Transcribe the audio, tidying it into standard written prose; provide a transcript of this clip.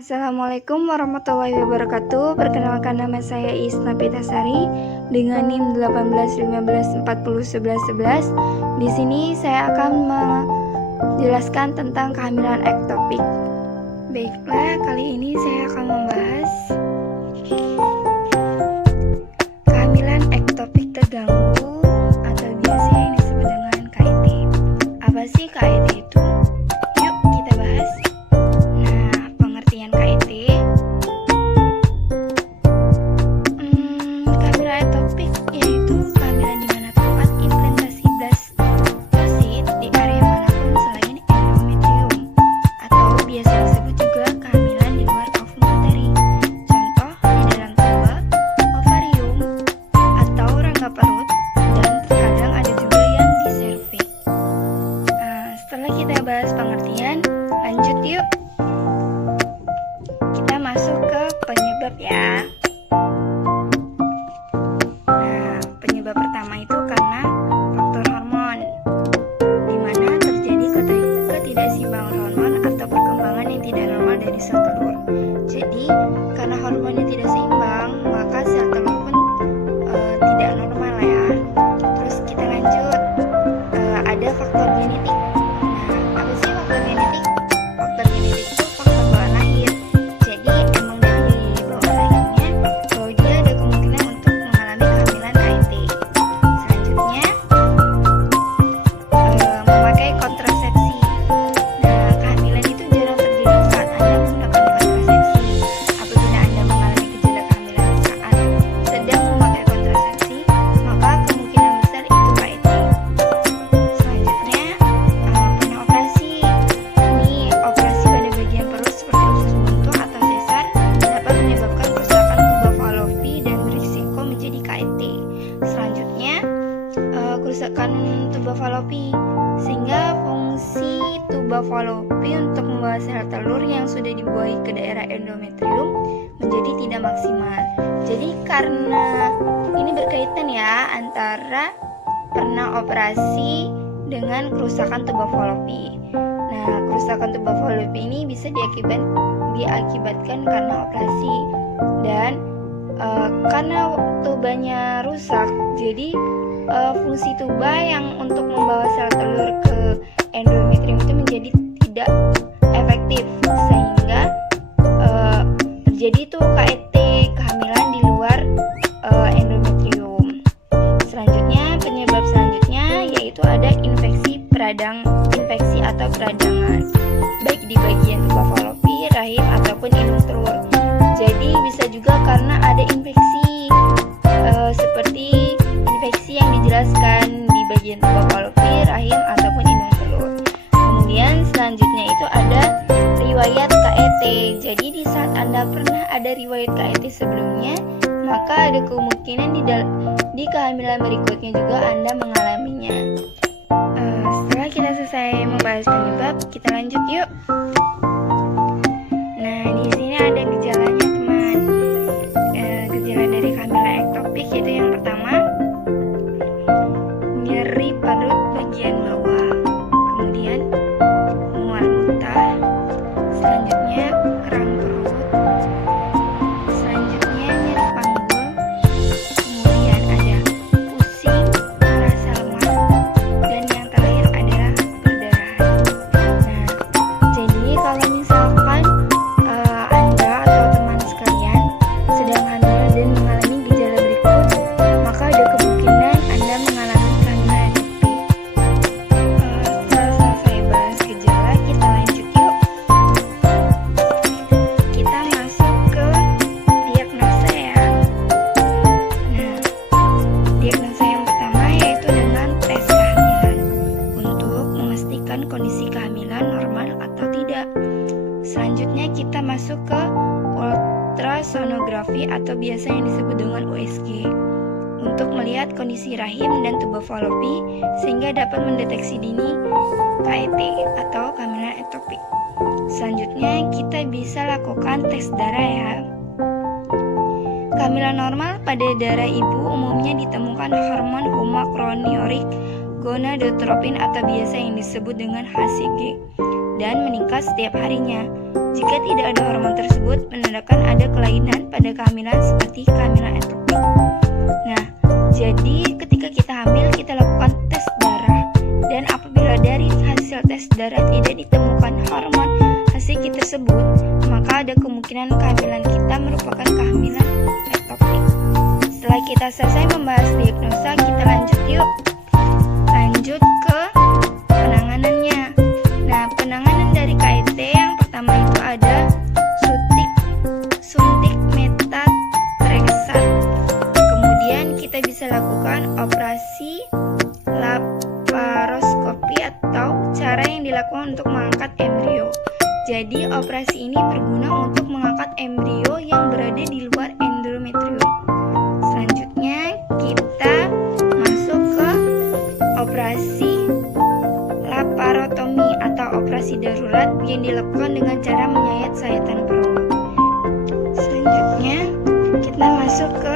Assalamualaikum warahmatullahi wabarakatuh. Perkenalkan, nama saya Isna Pitasari dengan NIM 1815401111. Di sini saya akan menjelaskan tentang kehamilan ektopik. Baiklah, kali ini saya akan membahas kehamilan ektopik terganggu atau biasa yang disebut dengan KIT. Apa sih KIT itu? Yuk kita bahas. Setelah kita bahas pengertian, lanjut yuk. Kita masuk ke penyebab ya. Nah, penyebab pertama itu karena faktor hormon, di mana terjadi ketidakseimbangan hormon atau perkembangan yang tidak normal dari sel telur. Jadi, karena hormonnya tidak seimbang, maka sel telur pun tidak normal ya. Terus kita lanjut, ada faktor genetik. Kerusakan tuba falopi, sehingga fungsi tuba falopi untuk membawa sel telur yang sudah dibuahi ke daerah endometrium menjadi tidak maksimal. Jadi karena ini berkaitan ya antara pernah operasi dengan kerusakan tuba falopi. Nah, kerusakan tuba falopi ini bisa diakibatkan karena operasi, dan karena tubanya rusak, jadi fungsi tuba yang untuk membawa sel telur ke endometrium itu menjadi tidak efektif, sehingga terjadi tuh KIT, kehamilan di luar endometrium. Selanjutnya, penyebab selanjutnya yaitu ada infeksi atau peradangan, baik di bagian tuba falopi, rahim ataupun indung telur. Jadi bisa juga karena ada infeksi seperti infeksi yang dijelaskan di bagian tuba falopi, rahim ataupun indung telur. Kemudian selanjutnya itu ada riwayat KIT. Jadi di saat Anda pernah ada riwayat KIT sebelumnya, maka ada kemungkinan di kehamilan berikutnya juga Anda mengalaminya. Setelah kita selesai membahas penyebab, kita lanjut yuk. Nah, di sini ada gejalanya teman. Gejala dari kehamilan ektopik yaitu yang pertama, nyeri perut bagian bawah, kemudian mual muntah, selanjutnya kram perut, selanjutnya nyeri panggul, kemudian ada pusing, rasa lemah, dan yang terakhir adalah perdarahan. Nah, jadi kalau misalkan Anda atau teman sekalian sedang hamil dan mengalami gejala berikut, maka ada kemungkinan Anda mengalami kehamilan ektopik. Setelah selesai bahas gejala, kita lanjut yuk. Kita masuk ke diagnosa ya. Nah, diagnosa yang pertama yaitu dengan tes kehamilan untuk memastikan kondisi kehamilan normal atau tidak. Selanjutnya kita masuk ke ultrasonografi atau biasa yang disebut dengan USG untuk melihat kondisi rahim dan tuba falopi sehingga dapat mendeteksi dini KIT atau kehamilan ektopik. Selanjutnya kita bisa lakukan tes darah ya. Kehamilan normal pada darah ibu umumnya ditemukan hormon homochroniorik gonadotropin atau biasa yang disebut dengan HCG dan meningkat setiap harinya. Jika tidak ada hormon tersebut, menandakan ada kelainan pada kehamilan seperti kehamilan ektopik. Nah, jadi ketika kita hamil, kita lakukan tes darah. Dan apabila dari hasil tes darah tidak ditemukan hormon H-CG tersebut, maka ada kemungkinan kehamilan kita merupakan kehamilan ektopik. Setelah kita selesai membahas diagnosa, kita lanjut yuk. Lanjut ke penanganannya. Nah, penanganan dari KIT yang pertama itu ada suntik methotrexate. Kemudian kita bisa lakukan operasi laparoskopi atau cara yang dilakukan untuk mengangkat embrio. Jadi operasi ini berguna untuk mengangkat embrio yang berada di luar endometrium. Selanjutnya kita masuk ke operasi laparotomi atau operasi darurat yang dilakukan dengan cara menyayat sayatan perut. Selanjutnya kita masuk ke